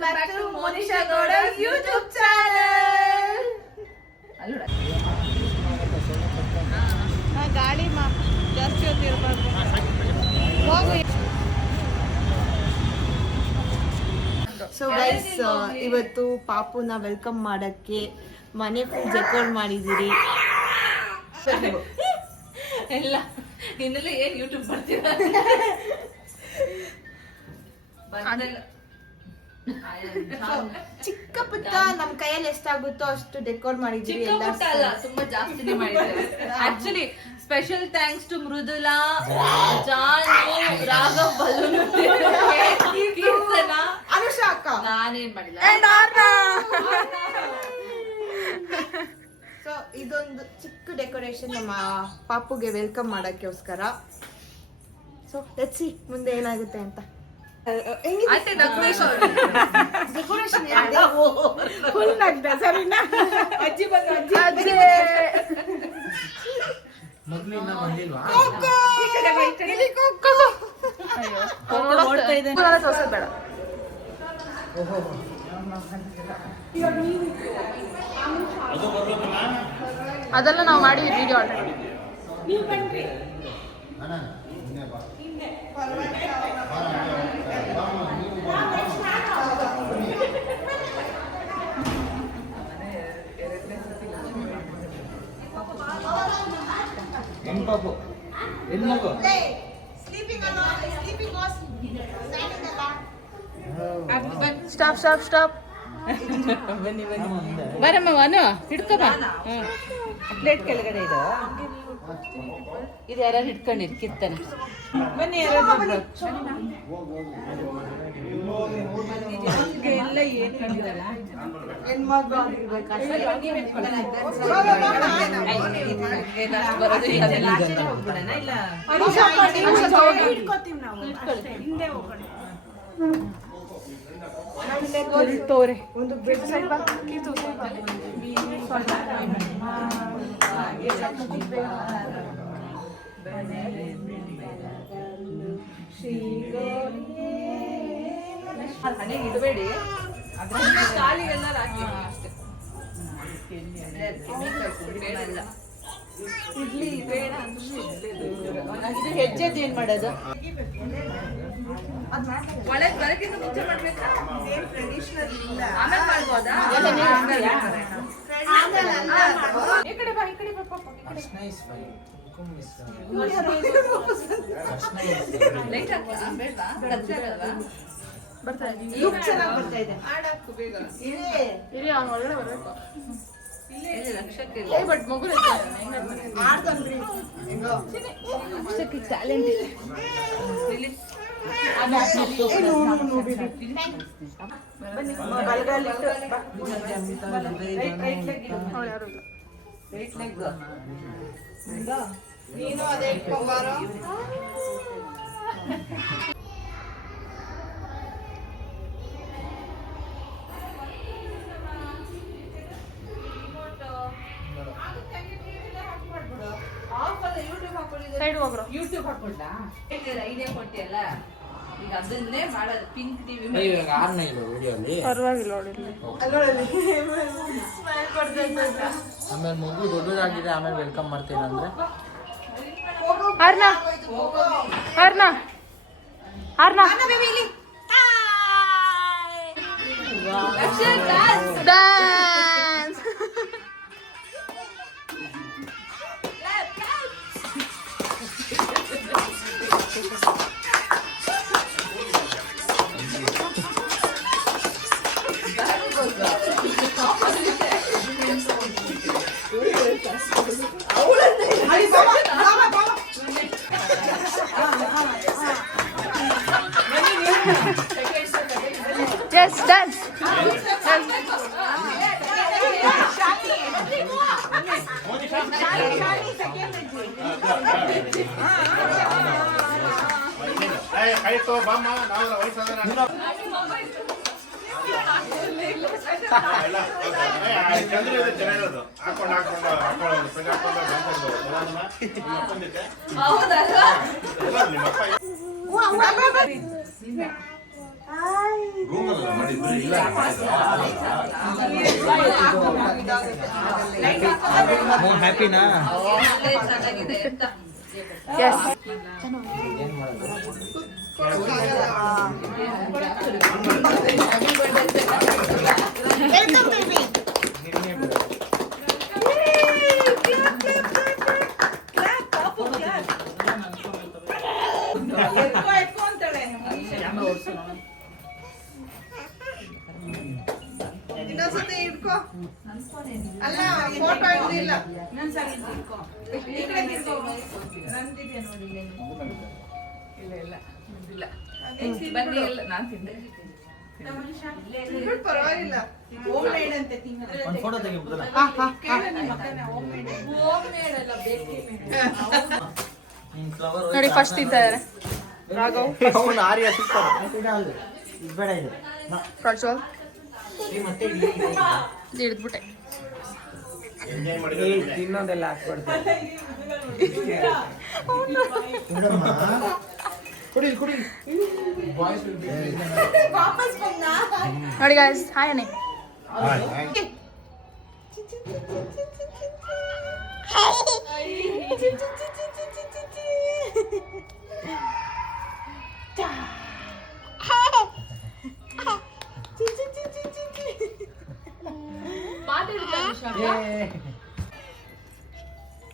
welcome back to Monisha Gowda's YouTube channel. ಗಾಡಿ ಜಾಸ್ತಿ ಹೊತ್ತಿರಬಾರ್ದು. So guys, ಇವತ್ತು ಪಾಪುನ ವೆಲ್ಕಮ್ ಮಾಡಕ್ಕೆ ಮನೆ ಫುಲ್ ಡೆಕೋರ್ ಮಾಡಿದ್ದೀರಿ. ಎಲ್ಲ ಇನ್ನೆಲ್ಲ ಏನ್ ಯೂಟ್ಯೂಬ್ ಬರ್ತೀರ ಚಿಕ್ಕ ಪುಟ್ಟ ನಮ್ ಕೈಯಲ್ಲಿ ಎಷ್ಟಾಗುತ್ತೋ ಅಷ್ಟು ಡೆಕೋರ್ ಮಾಡಿದ್ದೀರಿ. ಅಲ್ಲ, ತುಂಬಾ ಜಾಸ್ತಿನೇ ಮಾಡಿದ್ದಾರೆ. Actually special thanks to Mridula, Janu, Raghav, balloon, ಕೀರ್ತನ, ಅನುಷಾ ಅಕ್ಕ. ನಾನೇನ್ ಮಾಡಿಲ್ಲ. ಸೊ ಇದೊಂದು ಚಿಕ್ಕ ಡೆಕೋರೇಷನ್ ನಮ್ಮ ಪಾಪುಗೆ ವೆಲ್ಕಮ್ ಮಾಡಕ್ಕೋಸ್ಕರ. ಸೊ ಲೆಟ್ಸ್ ಸಿ ಮುಂದೆ ಏನಾಗುತ್ತೆ ಅಂತ. ಡೆಕೋರೇಷನ್ ಫುಲ್ ನಗ್ದ ಸರಿನಾ? ಅಜ್ಜಿ ಬಂದ್ರು. ಅಜ್ಜಿ ಮಗ್ಲಿನ ಬಂದಿಲ್ವಾ? ನೋಡ್ತಾ ಇದ್ದೇನೆ. ಬೇಡ. ಅದೆಲ್ಲ ನಾವು ಮಾಡಿದ್ವಿ ವಿಡಿಯೋ ಆಲ್ರೆಡಿ. ನೀವು ಬನ್ರಿ. ಹೆಣ್ಪಾಪು ಹೆಣ್ಮಗು ಸ್ಟಾಪ್ ಸ್ಟಾಪ್ ಸ್ಟಾಪ್. ಬರಮ್ಮ ಅನು ಹಿಡ್ಕೊ ಬಾ. ಪ್ಲೇಟ್ ಕೆಳಗಡೆ ಇದು ಯಾರು ಹಿಡ್ಕೊಂಡಿರಿ ಕಿತ್ತನ. ಬನ್ನಿ ಎಲ್ಲ ಏನ್ ಕಂಡಿರಲ್ಲ. ತೋರೆ ಒಂದು ಬೆಡ್ ಸ್ವಲ್ಪ ಹಣೆಗೆ ಇಡಬೇಡಿ, ಕಾಲಿಗೆಲ್ಲ ಹಾಕಿ ಅಷ್ಟೇ. ಇಡ್ಲಿ ಬೇಡ ಅಂದ್ರೆ ಹೆಜ್ಜೆದ್ದು ಏನ್ ಮಾಡೋದು? ಒಳಗೆ ಬರಕ್ಕಿಂತ ಮುಂಚೆ ಮಾಡ್ಬೇಕಾ? ಆಮೇಲೆ ಮಾಡ್ಬೋದಾ? ಈ ಕಡೆ ಬಾ, ಈ ಕಡೆ ಬಾ ಪಾಪ. ಲೈಟ್ ಹಾಕ್ಲಾ? ಬೇಡವಾ? ಕತ್ಲೆ ಆಗಲ್ವಾ? ಬರ್ತಾ ಇದೆ. ಆಡಾಕು ಬೇಗ. ಇರಿ, ಅವ್ನು ಒಳಗಡೆ ಬರ್ಬೇಕು. ಲಕ್ಷಕ್ಕೆ ಬಟ್ ಮಗು ಲಕ್ಷಕ್ಕೆ ಟ್ಯಾಲೆಂಟ್ ಇದೆ. ನೀನು ಅದೇ ಇಟ್ಕೊಂಬಾರೋ. ಯೂಟ್ಯೂಬ್ ಹಾಕೊಂಡ ಐಡಿಯಾ ಕೊಟ್ಟಿಯಲ್ಲ, ಈಗ ಅದನ್ನೇ ಮಾಡೋದು. ಪಿಂಕ್ ಟಿವಿ ಪರವಾಗಿಲ್ಲ. ಆಮೇಲೆ ಮಗು ದೊಡ್ಡದಾಗಿದೆ, ಆಮೇಲೆ ವೆಲ್ಕಮ್ ಮಾಡ್ತೀನಿ ಅಂದ್ರೆ Yes, dance. ಆಯ್ತು ಬಾಮ್ಮ, ನಾವು ವಯಸ್ಸಾದ ಚಂದ್ರ ಚೆನ್ನಾಗಿರೋದು ಹಾಕೊಂಡು ರೂಮಲ್ಲ ಮಾಡಿದ್ರಿ ಹ್ಯಾಪಿನಾ? ಚೆನ್ನಾಗಿದೆ ಅಂತ ಎಸ್ ಏನ್ ಮಾಡೋದು? Welcome baby. ಇನ್ನೊಂದ್ಸತಿ ಹಿಡ್ಕೊ. ಅಲ್ಲ ಫೋಟೋ ಹಿಡ್ದಿಲ್ಲ. ಬನ್ನಿ ಎಲ್ಲ ನಾನು ತಿಂದೆ ಬಿಡು, ಪರವಾಗಿಲ್ಲ. ಒಂದ್ ಫೋಟೋ ತೆಗಿಬೋದಲ್ಲ? ನಿನ್ flower ನೋಡಿ ಫಸ್ಟ್ ತಿಂತಾರೆ ರಾಘವ್ ಅವ್ನು ಆರ್ಯ ಸೂಪರ್. ಇದು ಬೇಡ ಇದು. ಪ್ರಜ್ವಲ್ ಈ ಮತ್ತೆ ಹಿಡಿದ್ಬಿಟ್ಟೆ. ಎಂಜಾಯ್ ಮಾಡಿದ್ರೆ ತಿನ್ನೋದೆಲ್ಲ ಹಾಕ್ಬಾರ್ದು. ಕುಡಿ ಕುಡಿ. ನೋಡಿ ಗಾಯ್ಸ್ ಹಾಯ್ ಅನ್ನಿ.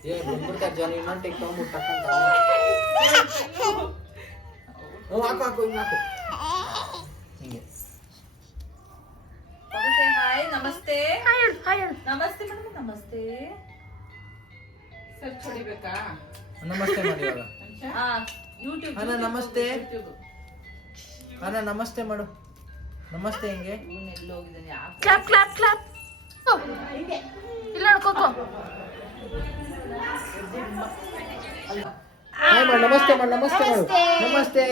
ಏ ಬಂದ್ಬಿಡ್ತಾರೆ ಜನ ಇನ್ನೊಂದು ಟೇಕ್ ತಗೊಂಡ್ಬಿಟ್ಟು ಹಾಕು ಹಾಕು ಹಿಂಗೆ ಹಾಕು. ಹಿಂಗೆ ಹಾಯ್ ನಮಸ್ತೆ ಹಾಯ್ ಹೇಳು ಹಾಯ್ ಹೇಳು. ನಮಸ್ತೆ ಮೇಡಮ್ ನಮಸ್ತೆ ಸರ್ಚ್ ಹೊಡಿಬೇಕಾ ನಮಸ್ತೆ ಮಾಡಿ ಇವಾಗ. ಹಾ ಯೂಟ್ಯೂಬ್ ಅಣ್ಣ ನಮಸ್ತೆ. ಅಣ್ಣ ನಮಸ್ತೆ ಮಾಡು. ನಮಸ್ತೆ ಹೆಂಗೆ? ಎಲ್ಲೋ ಹೋಗಿದ್ದಾನೆ ಯಾಕೆ ಕ್ಲಾಪ್ ಕ್ಲಾಪ್ ಕ್ಲಾಪ್. ಇಲ್ಲ ನೋಡ್ಕೋಕೋ. ಹಾಯ್ ಮಾಡು. ನಮಸ್ತೆ ಮಾಡು. ನಮಸ್ತೆ ಮಾಡು. ನಮಸ್ತೆ.